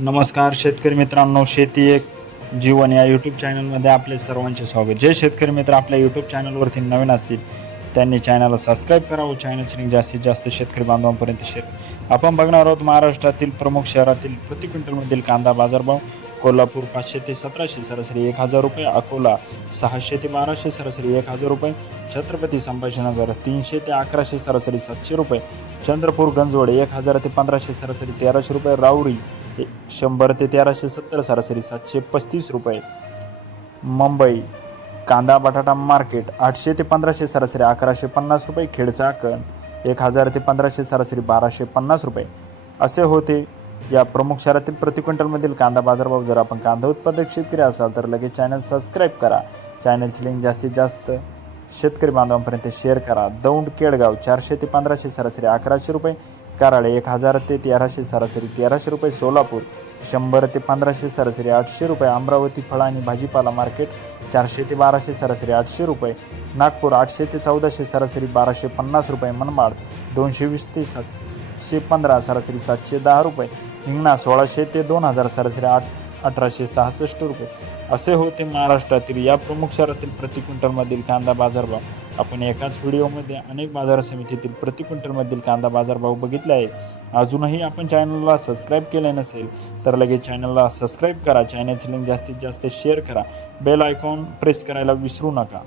नमस्कार शेतकरी मित्रांनो, शेती एक जीवन या यूट्यूब चॅनलमध्ये आपले सर्वांचे स्वागत. जे शेतकरी मित्र आपल्या यूट्यूब चॅनलवरती नवीन असतील त्यांनी चॅनलला सबस्क्राईब करावं. चॅनलची लिंक जास्तीत जास्त शेतकरी बांधवांपर्यंत शेअर. आपण बघणार आहोत महाराष्ट्रातील प्रमुख शहरातील प्रति क्विंटलमधील कांदा बाजारभाव. कोल्हापूर 500 ते 1700 सरासरी 1000 रुपये, अकोला 600 ते 1200 सरासरी 1000 रुपये, छत्रपती संभाजीनगर 300 ते 1100 सरासरी 700 रुपये, चंद्रपूर गंजवड 1000 ते 1500 सरासरी 1300 रुपये, राऊरी 100 ते 1370 सरासरी 735 रुपये, मुंबई कांदा बटाटा मार्केट 800 ते 1500 सरासरी 1150 रुपये, खेडचाकण 1000 ते 1500 सरासरी 1250 रुपये. असे होते या प्रमुख शहरातील प्रति क्विंटलमधील कांदा बाजारभाव. जर आपण कांदा उत्पादक शेतकरी असाल तर लगेच चॅनल सबस्क्राईब करा. चॅनलची लिंक जास्तीत जास्त शेतकरी बांधवांपर्यंत शेअर करा. दौंड केडगाव 400 ते 1500 सरासरी 1100 रुपये, कराळे 1000 ते 1300 सरासरी 1300 रुपये, सोलापूर 100 ते 1500 सरासरी 800 रुपये, अमरावती फळ आणि भाजीपाला मार्केट 400 ते 1200 सरासरी 800 रुपये, नागपूर 800 ते 1400 सरासरी 1250 रुपये, मनमाड 220 ते 715 सरासरी 710 रुपये, हिंगणा 1600 ते 2000 सरासरी 1866 रुपये. असे होते महाराष्ट्रातील या प्रमुख शहरातील प्रति क्विंटलमधील कांदा बाजारभाव. आपण एकाच व्हिडिओमध्ये अनेक बाजार समितीतील प्रति क्विंटलमधील कांदा बाजारभाव बघितले आहे. अजूनही आपण चॅनलला सबस्क्राईब केले नसेल तर लगेच चॅनलला सबस्क्राईब करा. चॅनलची लिंक जास्तीत जास्त शेअर करा. बेल आयकॉन प्रेस करायला विसरू नका.